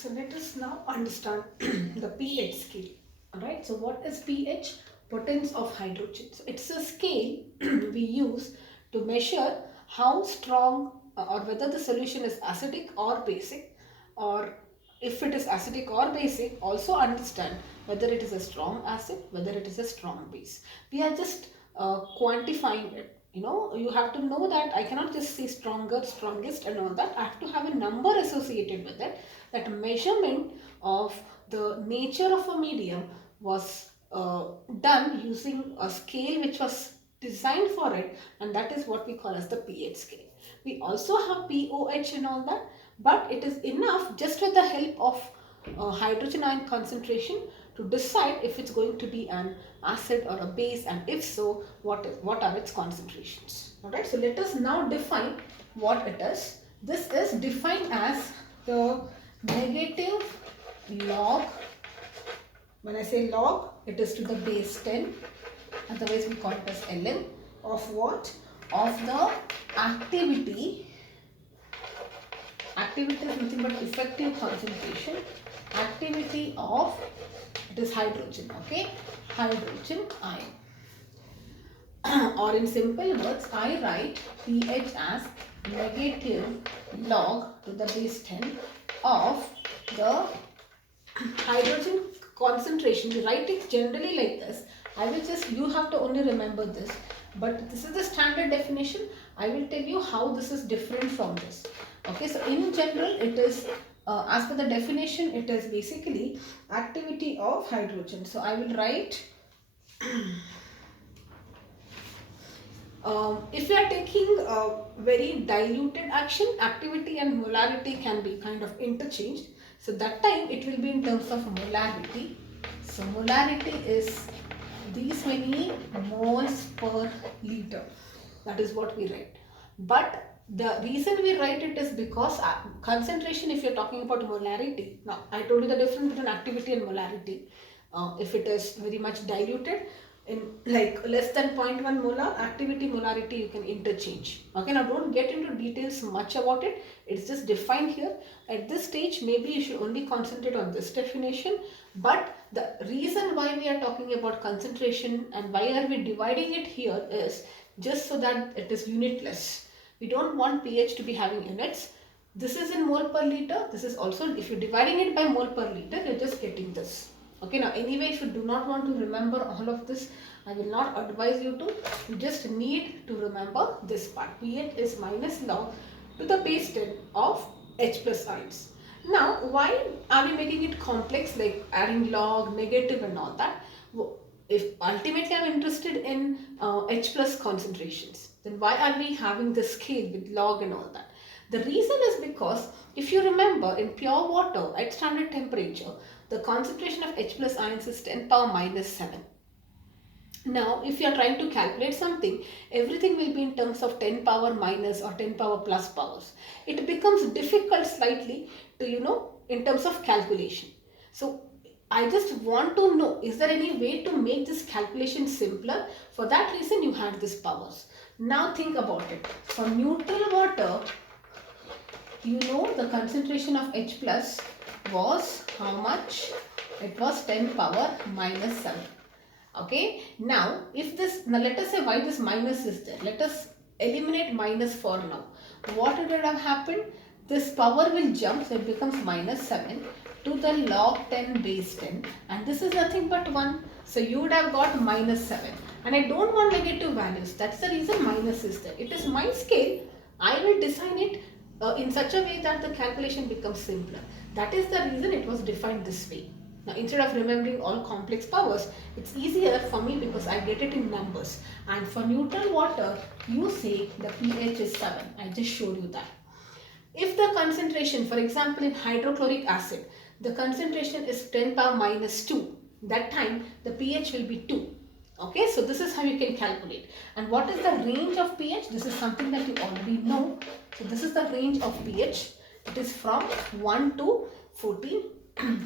So let us now understand the pH scale. Alright, so what is pH? Potence of hydrogen. So it's a scale we use to measure how strong or whether the solution is acidic or basic, or if it is acidic or basic, also understand whether it is a strong acid, whether it is a strong base. We are just quantifying it. You have to know that I cannot just say stronger, strongest and all that. I have to have a number associated with it. That measurement of the nature of a medium was done using a scale which was designed for it, and that is what we call as the pH scale. We also have pOH and all that, but it is enough just with the help of hydrogen ion concentration to decide if it's going to be an acid or a base, and if so, what are its concentrations. Alright, so let us now define what it is. This is defined as the negative log. When I say log, it is to the base 10, otherwise we call it as ln, of what? Of the activity. Activity is nothing but effective concentration. Activity of, it is hydrogen, okay? Hydrogen ion. Or in simple words, I write pH as negative log to the base 10 of the hydrogen concentration. We write it generally like this. You have to only remember this. But this is the standard definition. I will tell you how this is different from this. Okay, so in general, it is, as per the definition, it is basically activity of hydrogen. So I will write, if we are taking very diluted action, activity and molarity can be kind of interchanged. So that time it will be in terms of molarity. So molarity is these many moles per liter. That is what we write. But the reason we write it is because concentration, if you're talking about molarity, now I told you the difference between activity and molarity. If it is very much diluted, in like less than 0.1 molar, activity molarity you can interchange. Okay, now don't get into details much about it. It's just defined here. At this stage, maybe you should only concentrate on this definition. But the reason why we are talking about concentration and why are we dividing it here is just so that it is unitless. We don't want pH to be having units. This is in mole per liter. This is also, if you're dividing it by mole per liter, you're just getting this. Okay, now anyway, if you do not want to remember all of this, I will not advise you to. You just need to remember this part. pH is minus log to the base 10 of H plus ions. Now, why are we making it complex, like adding log, negative and all that? If ultimately I am interested in H plus concentrations, then why are we having the scale with log and all that? The reason is because if you remember, in pure water at standard temperature, the concentration of H plus ions is 10 power minus 7. Now, if you are trying to calculate something, everything will be in terms of 10 power minus or 10 power plus powers. It becomes difficult slightly to, in terms of calculation. So, I just want to know, is there any way to make this calculation simpler? For that reason, you had these powers. Now, think about it. For neutral water, the concentration of H plus was how much? It was 10 power minus 7. Okay. Now, let us say why this minus is there. Let us eliminate minus for now. What would have happened? This power will jump, so it becomes minus 7 to the log 10 base 10. And this is nothing but 1. So, you would have got minus 7. And I don't want negative values. That's the reason minus is there. It is my scale. I will design it in such a way that the calculation becomes simpler. That is the reason it was defined this way. Now, instead of remembering all complex powers, it's easier for me because I get it in numbers. And for neutral water, you say the pH is 7. I just showed you that. If the concentration, for example, in hydrochloric acid, the concentration is 10 power minus 2, that time the pH will be 2. Okay, so this is how you can calculate. And what is the range of pH? This is something that you already know. So this is the range of pH. It is from 1 to 14.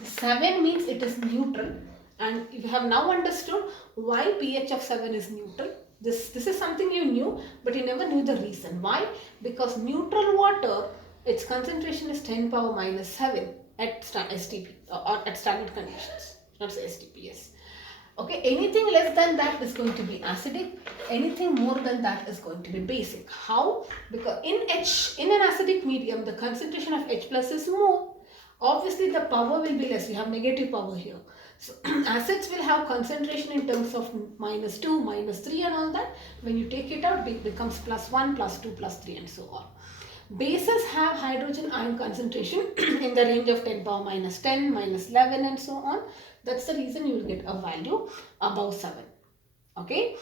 7 means it is neutral, and you have now understood why pH of 7 is neutral. This is something you knew, but you never knew the reason. Why? Because neutral water its concentration is 10 power minus 7 at STP or at standard conditions, not STPs. Okay, anything less than that is going to be acidic, anything more than that is going to be basic. How? Because in an acidic medium, the concentration of H plus is more. Obviously, the power will be less. We have negative power here. So, acids will have concentration in terms of minus 2, minus 3 and all that. When you take it out, it becomes plus 1, plus 2, plus 3 and so on. Bases have hydrogen ion concentration in the range of 10 power minus 10, minus 11 and so on. That's the reason you will get a value above 7. Okay.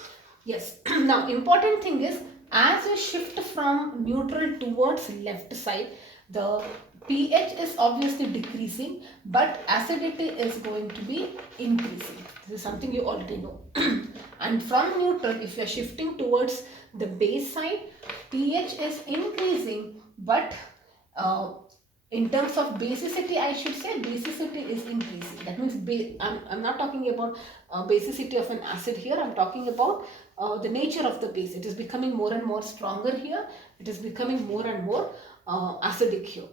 Yes. Now, important thing is, as you shift from neutral towards left side, the pH is obviously decreasing, but acidity is going to be increasing. This is something you already know. And from neutral, if you are shifting towards the base side, pH is increasing, but in terms of basicity, I should say basicity is increasing. That means I'm not talking about basicity of an acid here. I'm talking about the nature of the base. It is becoming more and more stronger here. It is becoming more and more acidic here.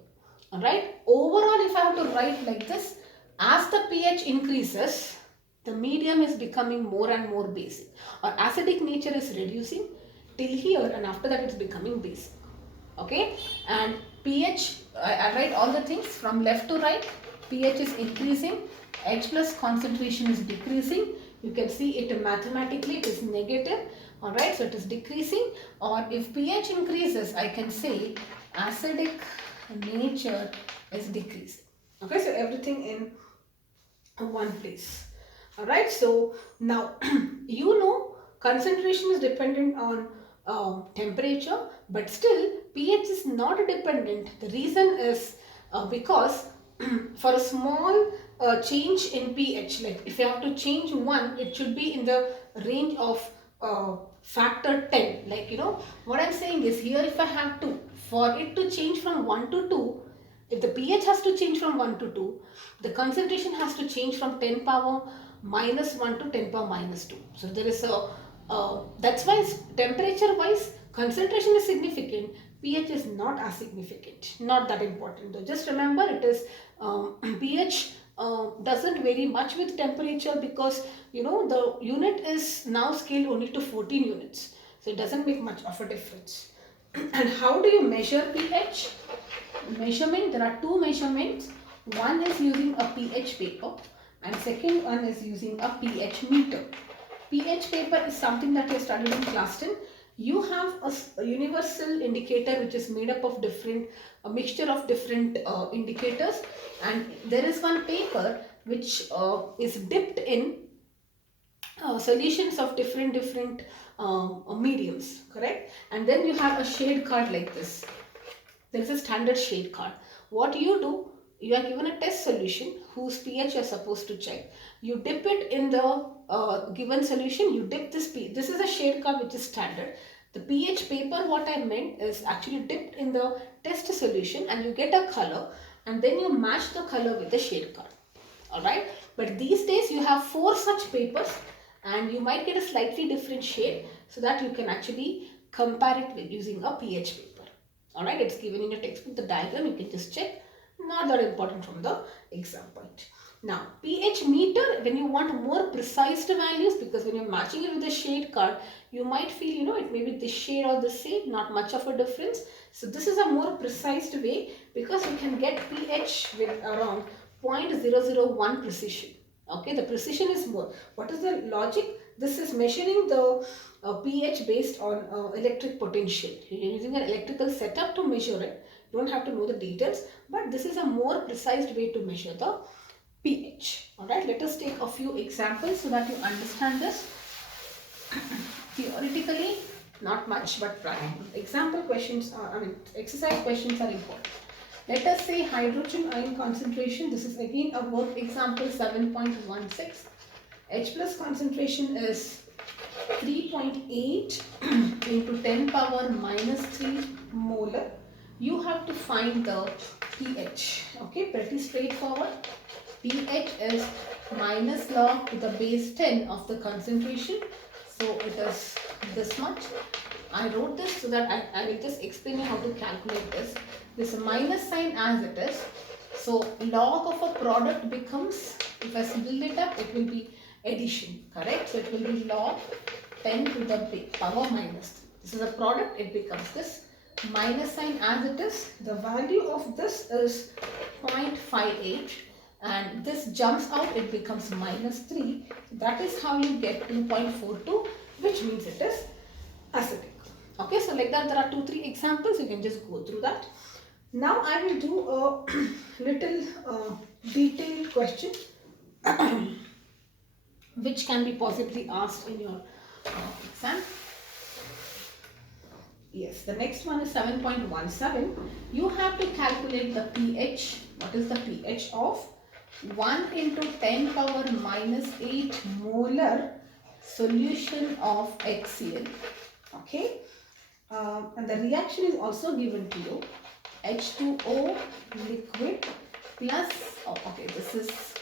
Alright. Overall, if I have to write like this, as the pH increases, the medium is becoming more and more basic. Or acidic nature is reducing till here, and after that it's becoming basic. Okay. And pH, I write all the things from left to right. pH is increasing, H plus concentration is decreasing. You can see it mathematically, it is negative. Alright, so it is decreasing. Or if pH increases, I can say acidic nature is decreasing. Okay, so everything in one place. Alright, so now you know concentration is dependent on temperature, but still pH is not dependent. The reason is because for a small change in pH, like if you have to change 1, it should be in the range of factor 10. Like, you know, what I'm saying is here if I have 2, for it to change from 1 to 2, if the pH has to change from 1 to 2, the concentration has to change from 10 power minus 1 to 10 power minus 2. So there is a, that's why temperature wise concentration is significant, pH is not as significant, not that important though. Just remember it is pH doesn't vary much with temperature, because you know the unit is now scaled only to 14 units. So it doesn't make much of a difference. And how do you measure pH? Measurement, there are 2 measurements. One is using a pH paper and second one is using a pH meter. pH paper is something that you studied in class 10. You have a universal indicator which is made up of a mixture of different indicators, and there is one paper which is dipped in solutions of different mediums, correct? And then you have a shade card like this. There is a standard shade card. What you do, you are given a test solution whose pH you are supposed to check. You dip it in the given solution. You dip this pH. This is a shade card which is standard. The pH paper, what I meant, is actually dipped in the test solution and you get a color, and then you match the color with the shade card. Alright. But these days you have 4 such papers and you might get a slightly different shade, so that you can actually compare it with using a pH paper. Alright, it's given in your textbook, the diagram, you can just check. Not that important from the exam point. Now, pH meter, when you want more precise values, because when you're matching it with the shade card, you might feel, you know, it may be this shade or this shade, not much of a difference. So this is a more precise way, because you can get pH with around 0.001 precision. Okay, the precision is more. What is the logic? This is measuring the pH based on electric potential. You're using an electrical setup to measure it. You don't have to know the details, but this is a more precise way to measure the pH. Alright, let us take a few examples so that you understand this. Theoretically, not much, but example questions are, exercise questions are important. Let us say hydrogen ion concentration. This is again a work example 7.16. H plus concentration is 3.8 into 10 power minus 3 molar. You have to find the pH. Okay, pretty straightforward. pH is minus log to the base 10 of the concentration. So it is this much. I wrote this so that I will just explain you how to calculate this. This minus sign as it is. So log of a product becomes, if I build it up, it will be addition, correct? So it will be log 10 to the power minus 3. This is a product, it becomes this. Minus sign as it is, the value of this is 0.58 and this jumps out, it becomes minus 3. That is how you get 2.42, which means it is acidic. Okay, so like that there are 2-3 examples, you can just go through that. Now I will do a little detailed question which can be possibly asked in your exam. Yes, the next one is 7.17. You have to calculate the pH. What is the pH of 1 into 10 power minus 8 molar solution of HCl. Okay, and the reaction is also given to you. H2O liquid plus, okay, this is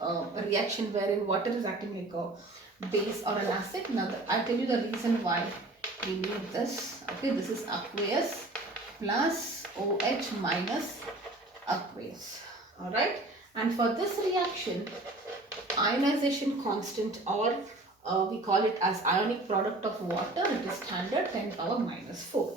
a reaction wherein water is acting like a base or an acid. Now, I'll tell you the reason why we need this. Okay, this is aqueous plus OH minus aqueous. Alright, and for this reaction, ionization constant, or we call it as ionic product of water, it is standard 10 power minus 4.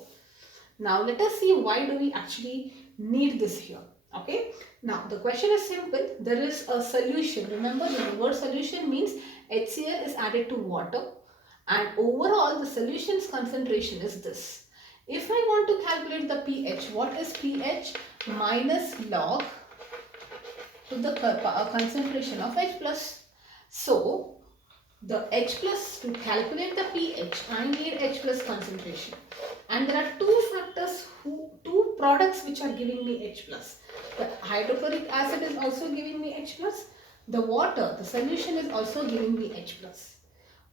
Now let us see why do we actually need this here. Okay, now the question is simple. There is a solution. Remember, the word solution means HCl is added to water and overall the solution's concentration is this. If I want to calculate the pH, what is pH? Minus log to the concentration of H plus. So the H plus, to calculate the pH, I need H plus concentration. And there are two products which are giving me H plus. The hydrochloric acid is also giving me H plus. The water, the solution, is also giving me H plus.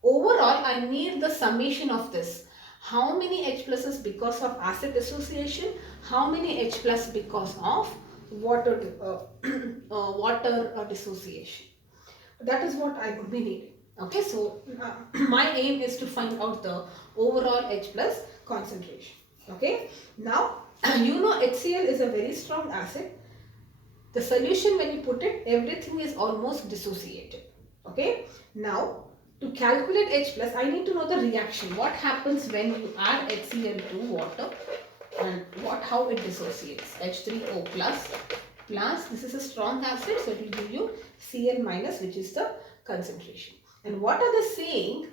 Overall, I need the summation of this. How many H pluses because of acid dissociation? How many H plus because of water dissociation? That is what I would be needing. Okay, so my aim is to find out the overall H plus concentration. Okay, now you know HCl is a very strong acid. The solution, when you put it, everything is almost dissociated. Okay, now to calculate H plus, I need to know the reaction. What happens when you add HCl to water and how it dissociates. H3O plus, this is a strong acid, so it will give you Cl minus, which is the concentration. And what are they saying?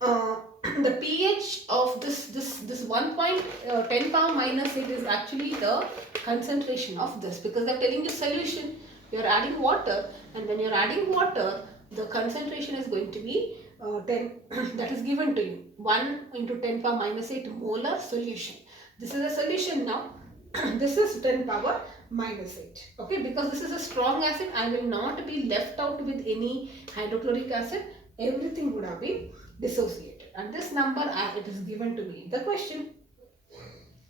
The pH of this 1.10 power minus 8 is actually the concentration of this, because they are telling you solution. You are adding water, and when you are adding water, the concentration is going to be 10 that is given to you. 1 into 10 power minus 8 molar solution. This is a solution now. This is 10 power minus 8. Okay, because this is a strong acid, I will not be left out with any hydrochloric acid. Everything would have been dissociated. And this number, it is given to me in the question.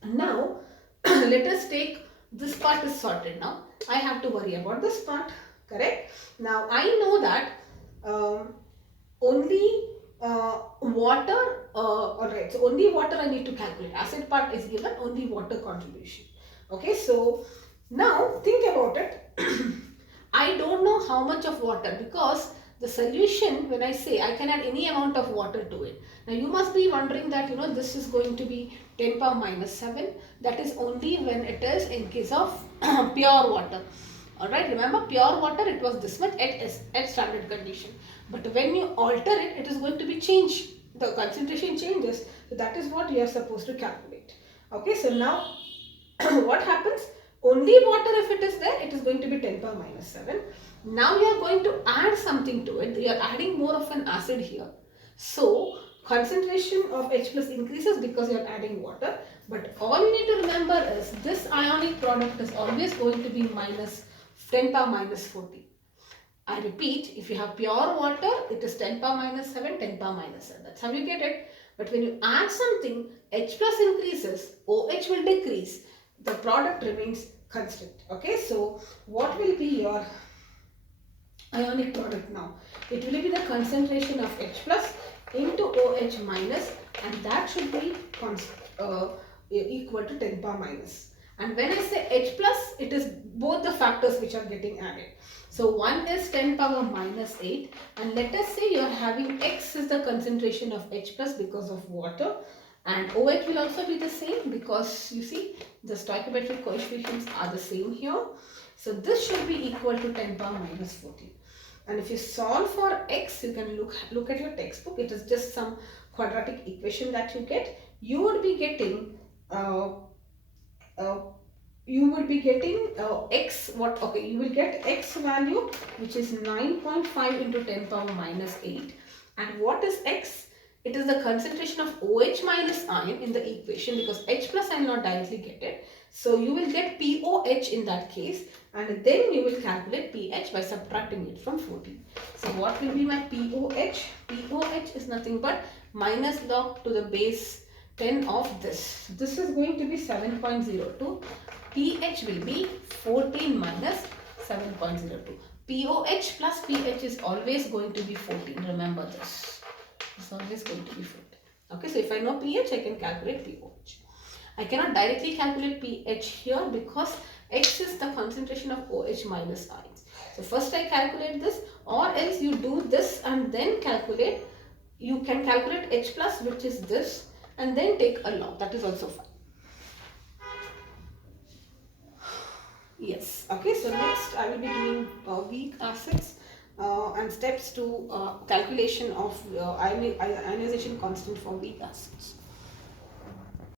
Now, let us take, this part is sorted now. I have to worry about this part, correct? Now, I know that only water, alright, so only water I need to calculate. Acid part is given, only water contribution. Okay, so now think about it. I don't know how much of water, because the solution, when I say I can add any amount of water to it. Now you must be wondering that, you know, this is going to be 10 power minus 7. That is only when it is in case of pure water. Alright, remember pure water, it was this much at standard condition. But when you alter it, it is going to be changed. The concentration changes. So that is what you are supposed to calculate. Okay, so now what happens? Only water, if it is there, it is going to be 10 power minus 7. Now you are going to add something to it. You are adding more of an acid here. So concentration of H plus increases because you are adding water. But all you need to remember is this ionic product is always going to be minus 10 power minus 40. I repeat, if you have pure water, it is 10 power minus 7, 10 power minus 7. That's how you get it. But when you add something, H plus increases, OH will decrease. The product remains constant. Okay, so what will be your ionic product now? It will be the concentration of H plus into OH minus, and that should be equal to 10 power minus. And when I say H plus, it is both the factors which are getting added. So one is 10 power minus 8, and let us say you are having X is the concentration of H plus because of water, and OH will also be the same because you see the stoichiometric coefficients are the same here. So this should be equal to 10 power minus 14. And if you solve for X, you can look at your textbook. It is just some quadratic equation that you get. You would be getting uh, X, what, okay, you will get X value which is 9.5 into 10 power minus 8. And what is X? It is the concentration of OH minus ion in the equation, because H plus I will not directly get it. So you will get POH in that case, and then you will calculate pH by subtracting it from 14. So what will be my POH? POH is nothing but minus log to the base 10 of this. This is going to be 7.02. pH will be 14 minus 7.02. POH plus pH is always going to be 14. Remember this. It's always going to be 14. Okay, so if I know pH, I can calculate POH. I cannot directly calculate pH here because X is the concentration of OH minus ions. So first I calculate this, or else you do this and then calculate. You can calculate H plus, which is this, and then take a log. That is also fine. Yes. Okay. So next I will be doing weak acids and steps to calculation of ionization constant for weak acids.